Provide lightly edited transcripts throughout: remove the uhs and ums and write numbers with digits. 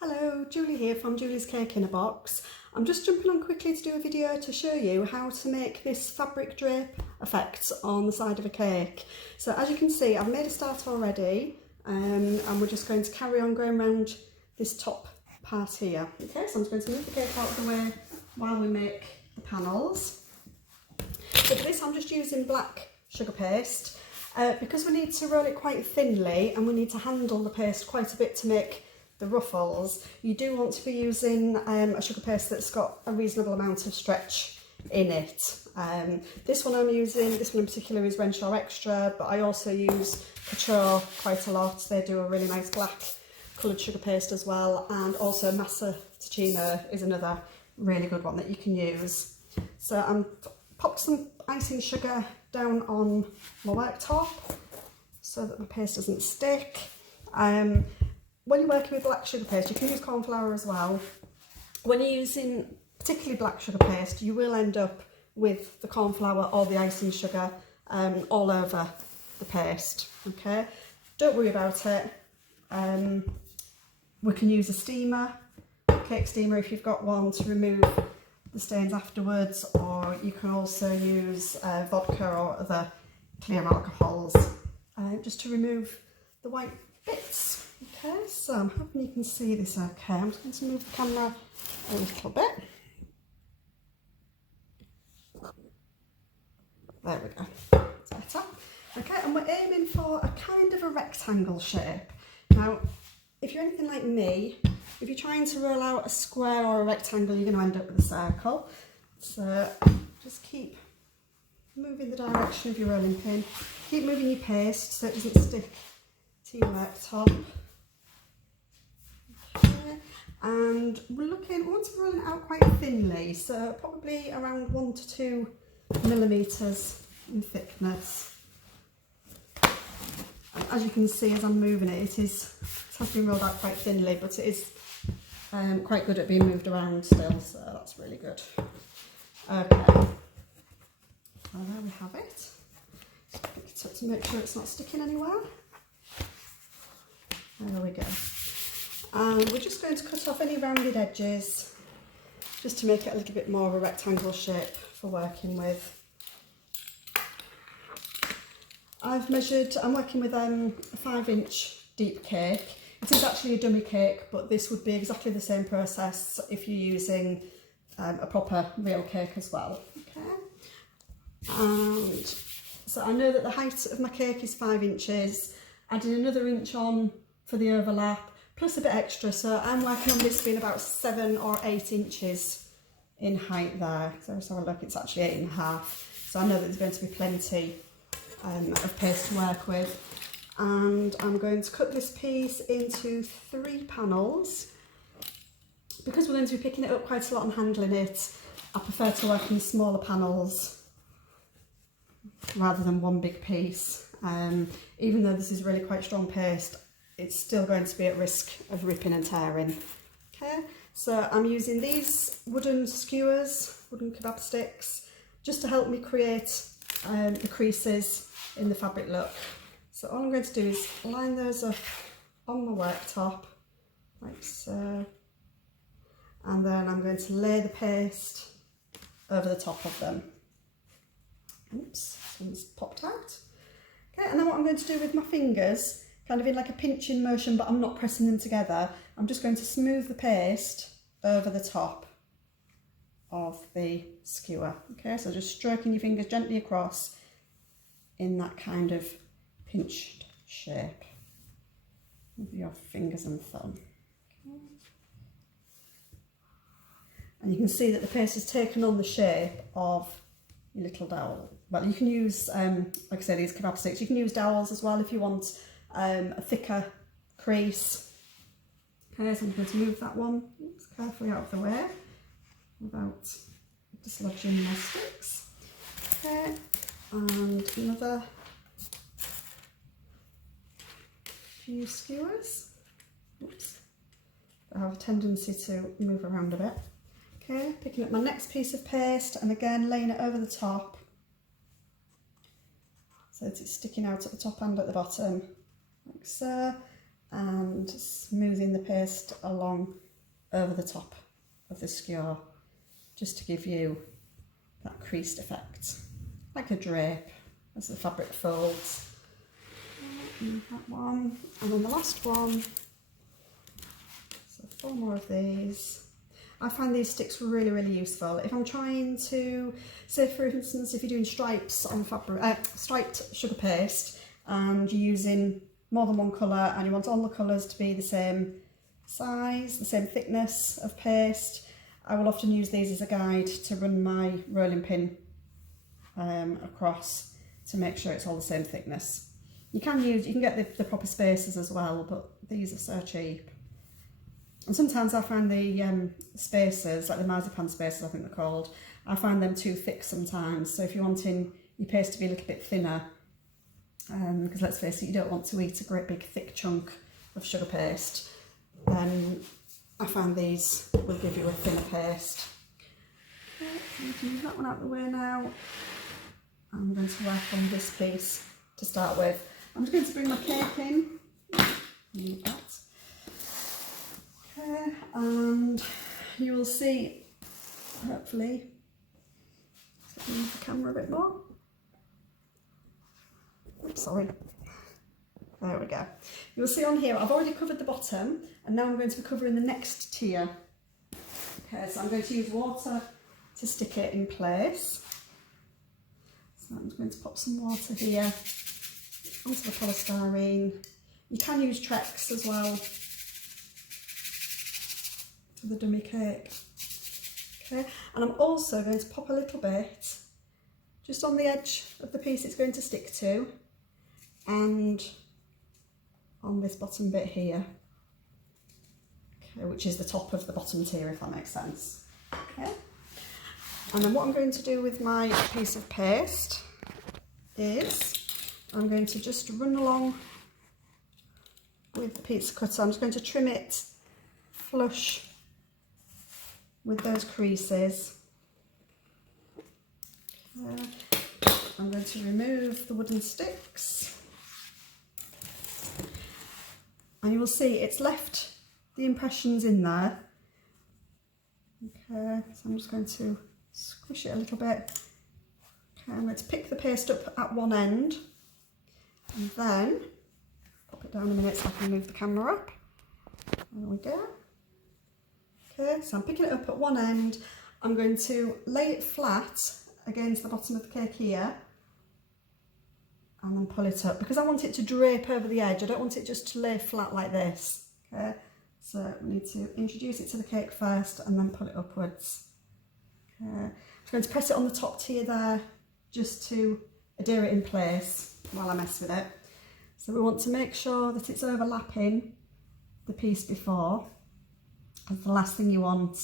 Hello, Julie here from Julie's Cake in a Box. I'm just jumping on quickly to do a video to show you how to make this fabric drape effect on the side of a cake. So as you can see, I've made a start already and we're just going to carry on going around this top part here. Okay, so I'm just going to move the cake out of the way while we make the panels. So for this I'm just using black sugar paste because we need to roll it quite thinly and we need to handle the paste quite a bit to make the ruffles. You do want to be using a sugar paste that's got a reasonable amount of stretch in it. This one I'm using, this one in particular is Renshaw Extra, but I also use Couture quite a lot. They do a really nice black coloured sugar paste as well, and also Massa Ticino is another really good one that you can use. So I'm popped some icing sugar down on my worktop so that the paste doesn't stick. When you're working with black sugar paste, you can use corn flour as well. When you're using particularly black sugar paste, you will end up with the corn flour or the icing sugar all over the paste, okay? Don't worry about it. We can use a steamer, cake steamer if you've got one, to remove the stains afterwards, or you can also use vodka or other clear alcohols just to remove the white bits. Okay, so I'm hoping you can see this okay. I'm just going to move the camera a little bit. There we go, that's better. Okay, and we're aiming for a kind of a rectangle shape. Now, if you're anything like me, if you're trying to roll out a square or a rectangle, you're going to end up with a circle. So just keep moving the direction of your rolling pin. Keep moving your paste so it doesn't stick to your worktop. Okay. And we want to roll it out quite thinly, so probably around 1 to 2 millimeters in thickness. And as you can see, as I'm moving it, it has been rolled out quite thinly, but it is quite good at being moved around still, so that's really good. Okay, so there we have it. Just pick it up to make sure it's not sticking anywhere. There we go. And we're just going to cut off any rounded edges just to make it a little bit more of a rectangle shape for working with. I've measured, I'm working with a 5-inch deep cake. It is actually a dummy cake, but this would be exactly the same process if you're using a proper real cake as well. Okay. And so I know that the height of my cake is 5 inches. Adding another inch on for the overlap, plus a bit extra, so I'm working on this being about 7 or 8 inches in height there. So let's have a look, it's actually 8.5. So I know that there's going to be plenty of paste to work with. And I'm going to cut this piece into 3 panels. Because we're going to be picking it up quite a lot and handling it, I prefer to work in smaller panels rather than one big piece. Even though this is really quite strong paste, it's still going to be at risk of ripping and tearing. Okay, so I'm using these wooden skewers, wooden kebab sticks, just to help me create the creases in the fabric look. So all I'm going to do is line those up on my worktop, like so, and then I'm going to lay the paste over the top of them. Oops, this one's popped out. Okay, and then what I'm going to do with my fingers, kind of in like a pinching motion, but I'm not pressing them together, I'm just going to smooth the paste over the top of the skewer. Okay, so just stroking your fingers gently across in that kind of pinched shape with your fingers and thumb. Okay. And you can see that the paste has taken on the shape of your little dowel. Well, you can use, like I say, these kebab sticks. You can use dowels as well if you want a thicker crease. Okay, so I'm going to move that one carefully out of the way without dislodging my sticks. Okay, and another few skewers. Oops, I have a tendency to move around a bit. Okay, picking up my next piece of paste and again laying it over the top so that it's sticking out at the top and at the bottom, like so. and smoothing the paste along over the top of the skewer, just to give you that creased effect, like a drape as the fabric folds. That one, and then the last one, so 4 more of these. I find these sticks really, really useful. If I'm trying to, say for instance, if you're doing stripes on fabric, striped sugar paste, and you're using more than one colour and you want all the colours to be the same size, the same thickness of paste, I will often use these as a guide to run my rolling pin across to make sure it's all the same thickness. You can get the proper spacers as well, but these are so cheap. And sometimes I find the spacers, like the marzipan spacers I think they're called, I find them too thick sometimes. So if you're wanting your paste to be a little bit thinner, because let's face it, you don't want to eat a great big thick chunk of sugar paste, then I find these will give you a thinner paste. Okay, so we can move that one out of the way now. I'm going to work on this piece to start with. I'm just going to bring my cake in. Move that. Okay, and you will see, hopefully, move the camera a bit more. Oops, sorry. There we go. You'll see on here, I've already covered the bottom, and now I'm going to be covering the next tier. Okay, so I'm going to use water to stick it in place. So I'm just going to pop some water here onto the polystyrene. You can use Trex as well for the dummy cake. Okay, and I'm also going to pop a little bit just on the edge of the piece it's going to stick to, and on this bottom bit here, okay, which is the top of the bottom tier, if that makes sense. Okay. And then what I'm going to do with my piece of paste is I'm going to just run along with the pizza cutter. I'm just going to trim it flush with those creases. I'm going to remove the wooden sticks, and you will see it's left the impressions in there. Okay, so I'm just going to squish it a little bit. Okay, I'm going to pick the paste up at one end and then pop it down a minute so I can move the camera up. There we go. Okay, so I'm picking it up at one end. I'm going to lay it flat against the bottom of the cake here and then pull it up, because I want it to drape over the edge. I don't want it just to lay flat like this. Okay, so we need to introduce it to the cake first and then pull it upwards. Okay, I'm going to press it on the top tier there just to adhere it in place while I mess with it. So we want to make sure that it's overlapping the piece before, and the last thing you want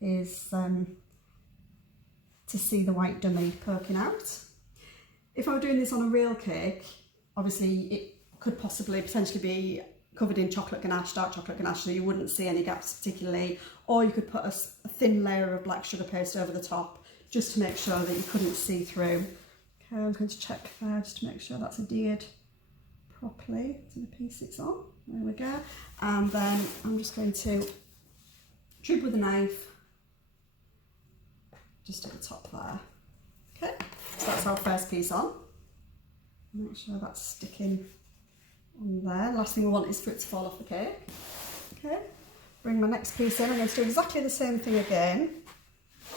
is to see the white dummy poking out. If I were doing this on a real cake, obviously it could potentially be covered in chocolate ganache, dark chocolate ganache, so you wouldn't see any gaps particularly, or you could put a thin layer of black sugar paste over the top just to make sure that you couldn't see through. Okay, I'm going to check there just to make sure that's adhered properly to the piece it's on. There we go. And then I'm just going to trim with a knife just at the top there. Okay, so that's our first piece on. Make sure that's sticking on there. Last thing we want is for it to fall off the cake. Okay, bring my next piece in. I'm going to do exactly the same thing again. So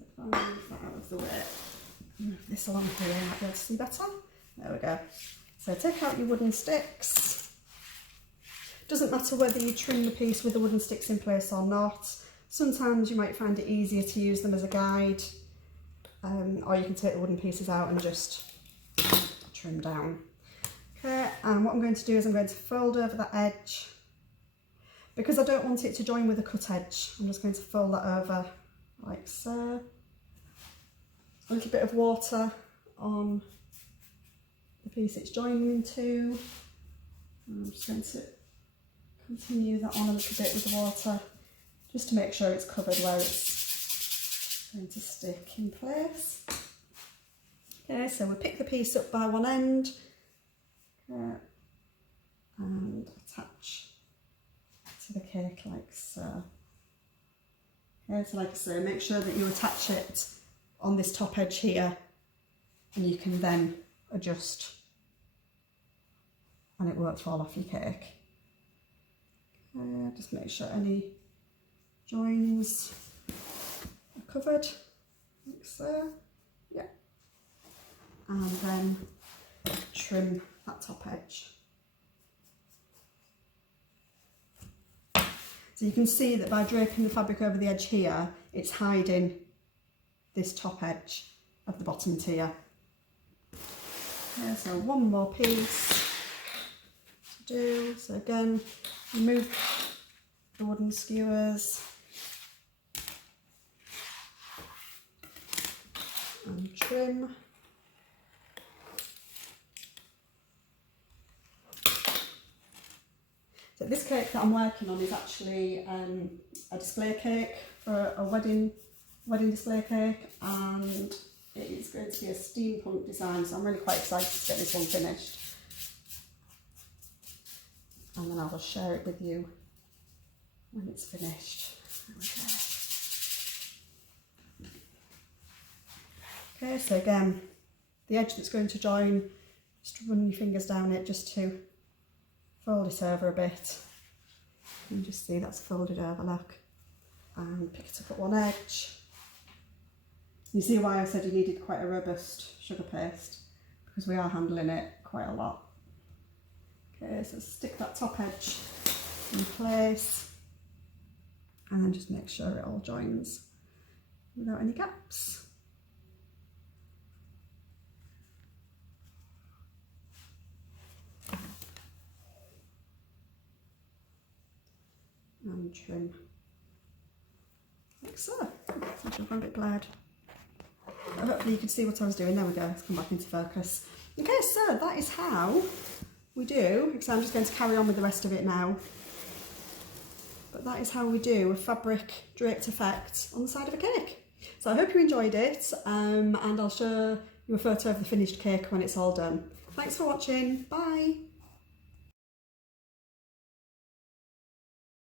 if I move that out of the way, move this along here, you might be able to see better. There we go. So take out your wooden sticks. Doesn't matter whether you trim the piece with the wooden sticks in place or not. Sometimes you might find it easier to use them as a guide, or you can take the wooden pieces out and just trim down. Okay, and what I'm going to do is I'm going to fold over that edge. Because I don't want it to join with a cut edge, I'm just going to fold that over like so. A little bit of water on the piece it's joining into. I'm just going to continue that on a little bit with the water, just to make sure it's covered where it's going to stick in place. Okay, so we'll pick the piece up by one end, and and attach to the cake like so. Okay, so like I say, make sure that you attach it on this top edge here, and you can then adjust and it won't fall off your cake. Just make sure any joins are covered, like so, yeah. And then trim that top edge. So you can see that by draping the fabric over the edge here, it's hiding this top edge of the bottom tier. Okay, so one more piece to do. So again, remove the wooden skewers and trim. So this cake that I'm working on is actually a display cake for a wedding display cake, and it is going to be a steampunk design, so I'm really quite excited to get this one finished. And then I will share it with you when it's finished. Okay, so again, the edge that's going to join, just run your fingers down it just to fold it over a bit. You can just see that's folded over, look. And pick it up at one edge. You see why I said you needed quite a robust sugar paste, because we are handling it quite a lot. Okay, so stick that top edge in place and then just make sure it all joins without any gaps. And trim like so. I'm a bit glad. Hopefully you can see what I was doing. There we go, it's come back into focus. Okay, so that is how we do, because I'm just going to carry on with the rest of it now. But that is how we do a fabric draped effect on the side of a cake. So I hope you enjoyed it, and I'll show you a photo of the finished cake when it's all done. Thanks for watching, bye!